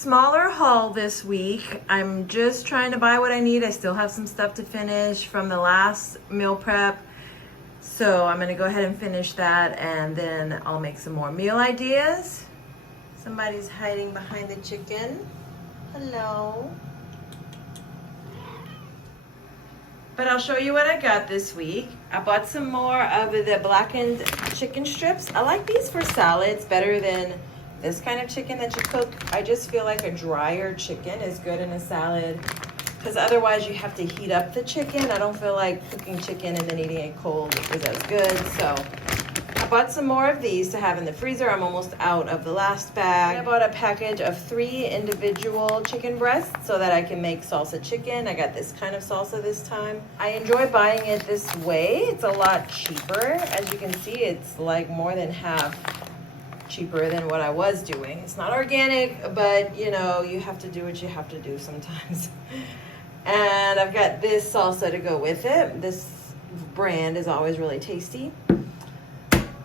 Smaller haul this week. I'm just trying to buy what I need. I still have some stuff to finish from the last meal prep. So I'm gonna go ahead and finish that and then I'll make some more meal ideas. Somebody's hiding behind the chicken. Hello. But I'll show you what I got this week. I bought some more of the blackened chicken strips. I like these for salads better than this kind of chicken that you cook. I just feel like a drier chicken is good in a salad because otherwise you have to heat up the chicken. I don't feel like cooking chicken and then eating it cold is as good. So I bought some more of these to have in the freezer. I'm almost out of the last bag. I bought a package of 3 individual chicken breasts so that I can make salsa chicken. I got this kind of salsa this time. I enjoy buying it this way. It's a lot cheaper. As you can see, it's like more than half cheaper than what I was doing. It's not organic, but you know, you have to do what you have to do sometimes. And I've got this salsa to go with it. This brand is always really tasty.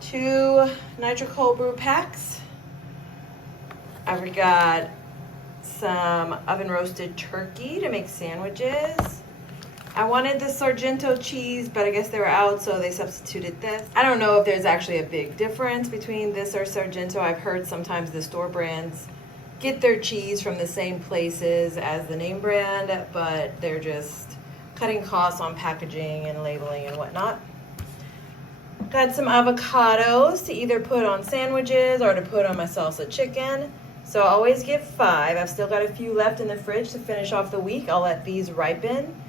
2 nitro cold brew packs. I've got some oven roasted turkey to make sandwiches. I wanted the Sargento cheese, but I guess they were out, so they substituted this. I don't know if there's actually a big difference between this or Sargento. I've heard sometimes the store brands get their cheese from the same places as the name brand, but they're just cutting costs on packaging and labeling and whatnot. Got some avocados to either put on sandwiches or to put on my salsa chicken. So I always get 5. I've still got a few left in the fridge to finish off the week. I'll let these ripen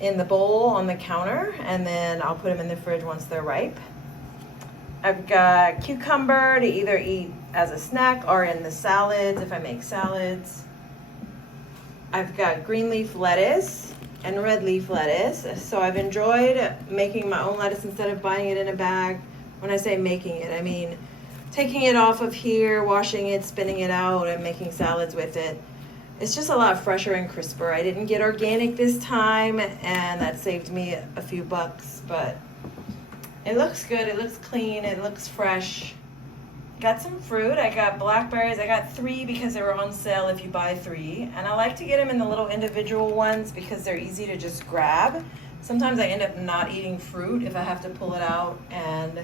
in the bowl on the counter and then I'll put them in the fridge once they're ripe. I've got cucumber to either eat as a snack or in the salads if I make salads. I've got green leaf lettuce and red leaf lettuce. So I've enjoyed making my own lettuce instead of buying it in a bag. When I say making it, I mean taking it off of here, washing it, spinning it out, and making salads with it. It's just a lot fresher and crisper. I didn't get organic this time, and that saved me a few bucks, but it looks good. It looks clean. It looks fresh. Got some fruit. I got blackberries. I got 3 because they were on sale if you buy 3. And I like to get them in the little individual ones because they're easy to just grab. Sometimes I end up not eating fruit if I have to pull it out and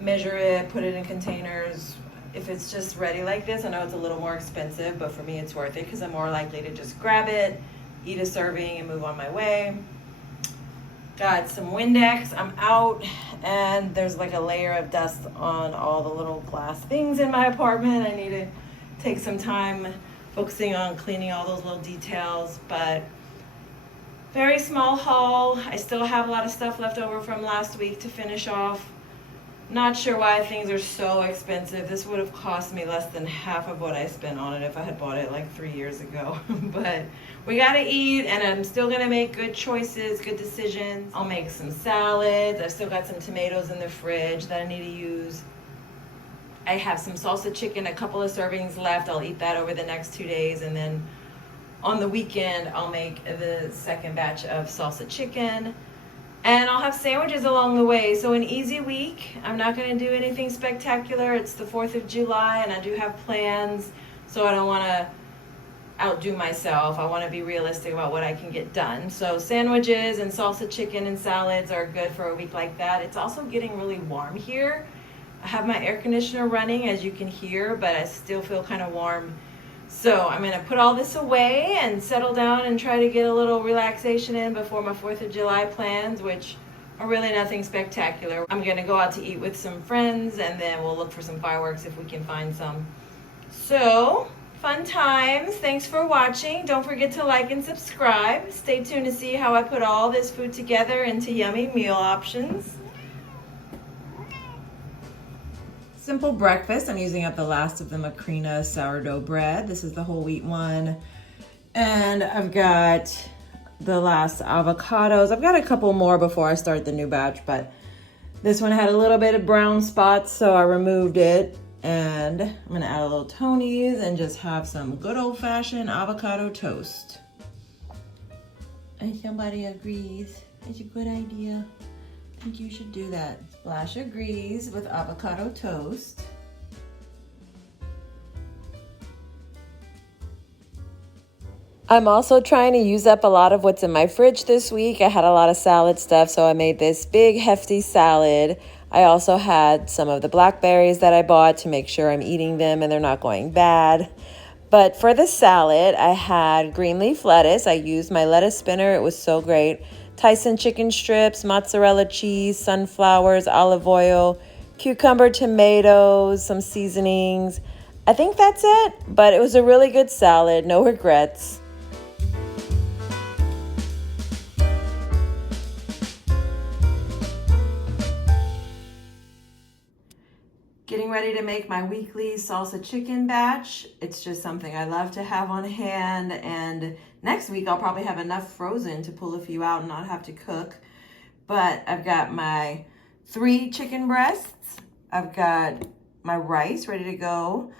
measure it, put it in containers. If it's just ready like this, I know it's a little more expensive, but for me it's worth it because I'm more likely to just grab it, eat a serving, and move on my way. Got some Windex. I'm out, and there's like a layer of dust on all the little glass things in my apartment. I need to take some time focusing on cleaning all those little details, but very small haul. I still have a lot of stuff left over from last week to finish off. Not sure why things are so expensive. This would have cost me less than half of what I spent on it if I had bought it like 3 years ago. But we gotta eat, and I'm still gonna make good choices, good decisions. I'll make some salads. I've still got some tomatoes in the fridge that I need to use. I have some salsa chicken, a couple of servings left. I'll eat that over the next 2 days, and then on the weekend I'll make the second batch of salsa chicken. And I'll have sandwiches along the way. So an easy week. I'm not going to do anything spectacular. It's the 4th of July and I do have plans. So I don't want to outdo myself. I want to be realistic about what I can get done. So sandwiches and salsa chicken and salads are good for a week like that. It's also getting really warm here. I have my air conditioner running, as you can hear, but I still feel kind of warm. So I'm going to put all this away and settle down and try to get a little relaxation in before my 4th of July plans, which are really nothing spectacular. I'm going to go out to eat with some friends, and then we'll look for some fireworks if we can find some. So, fun times. Thanks for watching. Don't forget to like and subscribe. Stay tuned to see how I put all this food together into yummy meal options. Simple breakfast. I'm using up the last of the Macrina sourdough bread. This is the whole wheat one. And I've got the last avocados. I've got a couple more before I start the new batch, but this one had a little bit of brown spots, so I removed it. And I'm gonna add a little Tony's and just have some good old-fashioned avocado toast. And somebody agrees. It's a good idea. I think you should do that. Splash agrees with avocado toast. I'm also trying to use up a lot of what's in my fridge this week. I had a lot of salad stuff, so I made this big hefty salad. I also had some of the blackberries that I bought to make sure I'm eating them and they're not going bad. But for the salad, I had green leaf lettuce. I used my lettuce spinner. It was so great. Tyson chicken strips, mozzarella cheese, sunflowers, olive oil, cucumber, tomatoes, some seasonings. I think that's it, but it was a really good salad. No regrets. Getting ready to make my weekly salsa chicken batch. It's just something I love to have on hand, and next week I'll probably have enough frozen to pull a few out and not have to cook. But I've got my 3 chicken breasts. I've got my rice ready to go.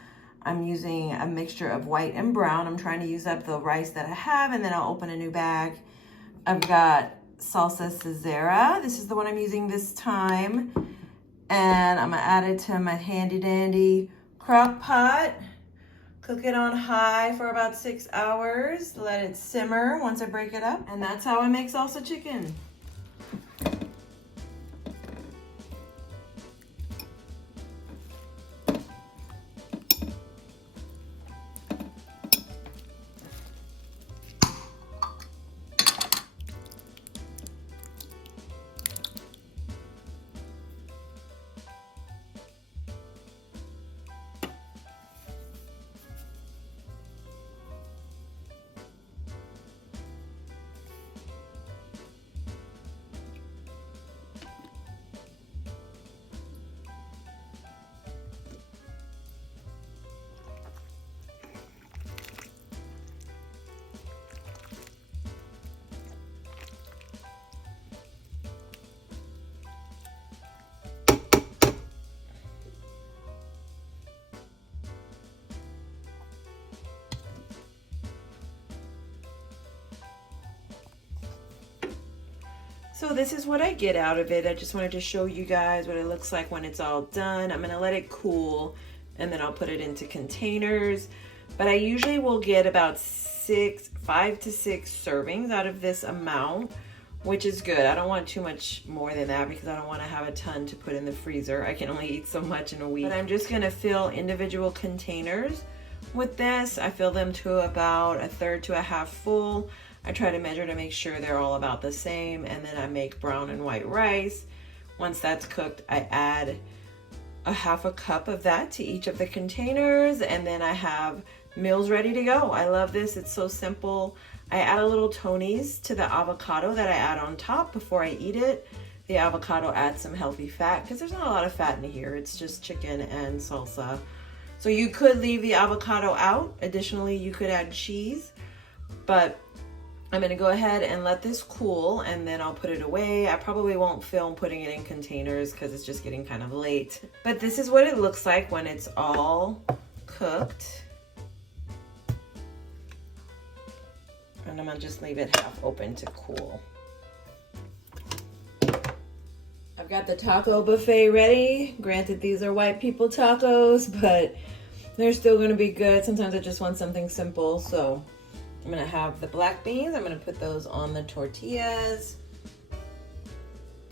I'm using a mixture of white and brown. I'm trying to use up the rice that I have, and then I'll open a new bag. I've got salsa Caesera. This is the one I'm using this time. And I'm gonna add it to my handy dandy crock pot. Cook it on high for about 6 hours. Let it simmer once I break it up. And that's how I make salsa chicken. So this is what I get out of it. I just wanted to show you guys what it looks like when it's all done. I'm gonna let it cool and then I'll put it into containers. But I usually will get about 5 to 6 servings out of this amount, which is good. I don't want too much more than that because I don't want to have a ton to put in the freezer. I can only eat so much in a week. But I'm just gonna fill individual containers with this. I fill them to about 1/3 to 1/2 full. I try to measure to make sure they're all about the same, and then I make brown and white rice. Once that's cooked, I add 1/2 cup of that to each of the containers, and then I have meals ready to go. I love this. It's so simple. I add a little Tony's to the avocado that I add on top before I eat it. The avocado adds some healthy fat because there's not a lot of fat in here. It's just chicken and salsa. So you could leave the avocado out. Additionally, you could add cheese, but I'm gonna go ahead and let this cool and then I'll put it away. I probably won't film putting it in containers because it's just getting kind of late. But this is what it looks like when it's all cooked. And I'm gonna just leave it half open to cool. I've got the taco buffet ready. Granted, these are white people tacos, but they're still gonna be good. Sometimes I just want something simple, so I'm gonna have the black beans. I'm gonna put those on the tortillas.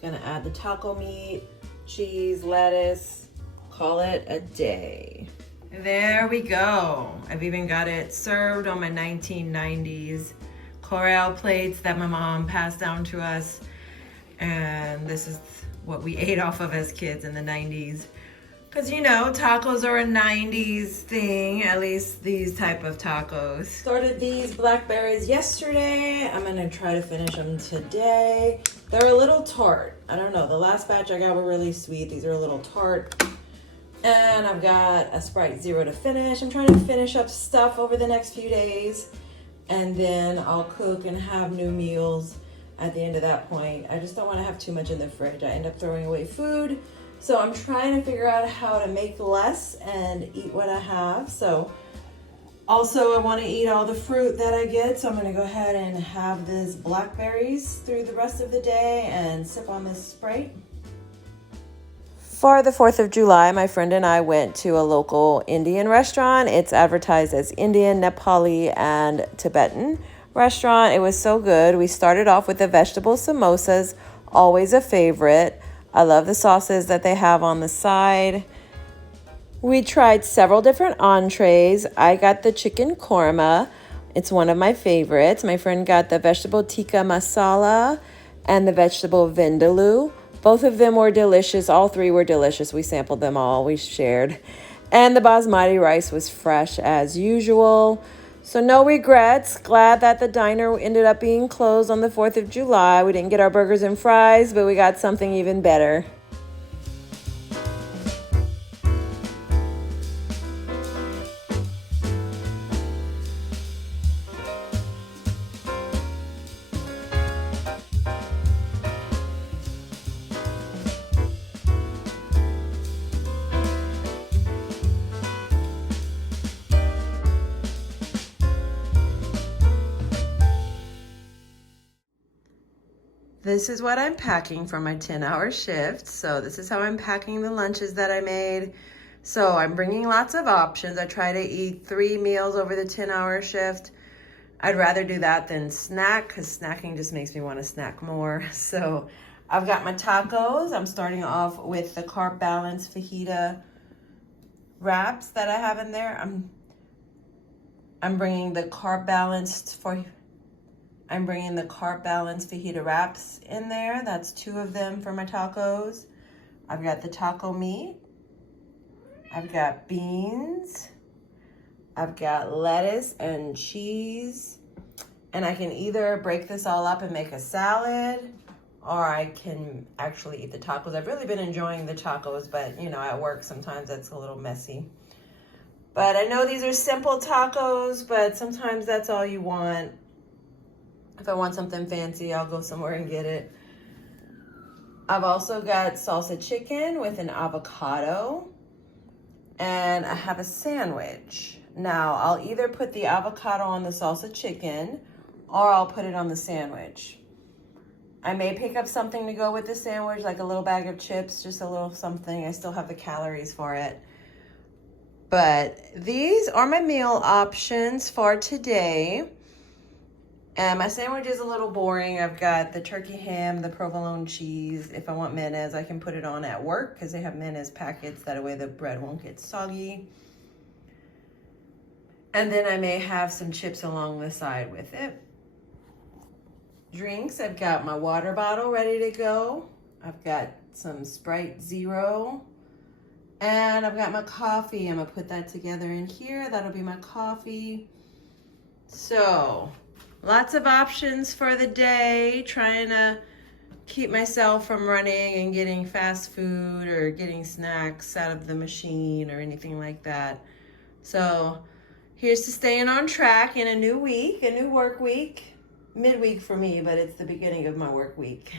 Gonna add the taco meat, cheese, lettuce. Call it a day. There we go. I've even got it served on my 1990s Calorie plates that my mom passed down to us. And this is what we ate off of as kids in the 90s. Because, you know, tacos are a 90s thing, at least these type of tacos. Started these blackberries yesterday. I'm going to try to finish them today. They're a little tart. I don't know. The last batch I got were really sweet. These are a little tart. And I've got a Sprite Zero to finish. I'm trying to finish up stuff over the next few days. And then I'll cook and have new meals at the end of that point. I just don't want to have too much in the fridge. I end up throwing away food. So I'm trying to figure out how to make less and eat what I have. So also I want to eat all the fruit that I get. So I'm going to go ahead and have this blackberries through the rest of the day and sip on this Sprite. For the 4th of July, my friend and I went to a local Indian restaurant. It's advertised as Indian, Nepali, and Tibetan. restaurant. It was so good. We started off with the vegetable samosas, always a favorite. I love the sauces that they have on the side. We tried several different entrees. I got the chicken korma. It's one of my favorites. My friend got the vegetable tikka masala and the vegetable vindaloo. Both of them were delicious. All three were delicious. We sampled them all. We shared. And the basmati rice was fresh as usual. So no regrets. Glad that the diner ended up being closed on the 4th of July. We didn't get our burgers and fries, but we got something even better. This is what I'm packing for my 10-hour shift. So this is how I'm packing the lunches that I made. So I'm bringing lots of options. I try to eat 3 meals over the 10-hour shift. I'd rather do that than snack because snacking just makes me want to snack more. So I've got my tacos. I'm starting off with the carb balance fajita wraps that I have in there. I'm bringing the carb balanced fajita wraps in there. That's 2 of them for my tacos. I've got the taco meat. I've got beans. I've got lettuce and cheese. And I can either break this all up and make a salad, or I can actually eat the tacos. I've really been enjoying the tacos, but you know, at work sometimes that's a little messy. But I know these are simple tacos, but sometimes that's all you want. If I want something fancy, I'll go somewhere and get it. I've also got salsa chicken with an avocado. And I have a sandwich. Now, I'll either put the avocado on the salsa chicken or I'll put it on the sandwich. I may pick up something to go with the sandwich, like a little bag of chips, just a little something. I still have the calories for it. But these are my meal options for today. And my sandwich is a little boring. I've got the turkey ham, the provolone cheese. If I want mayonnaise, I can put it on at work because they have mayonnaise packets. That way the bread won't get soggy. And then I may have some chips along the side with it. Drinks, I've got my water bottle ready to go. I've got some Sprite Zero. And I've got my coffee. I'm gonna put that together in here. That'll be my coffee. So, lots of options for the day, trying to keep myself from running and getting fast food or getting snacks out of the machine or anything like that. So here's to staying on track in a new week, a new work week, midweek for me, but it's the beginning of my work week.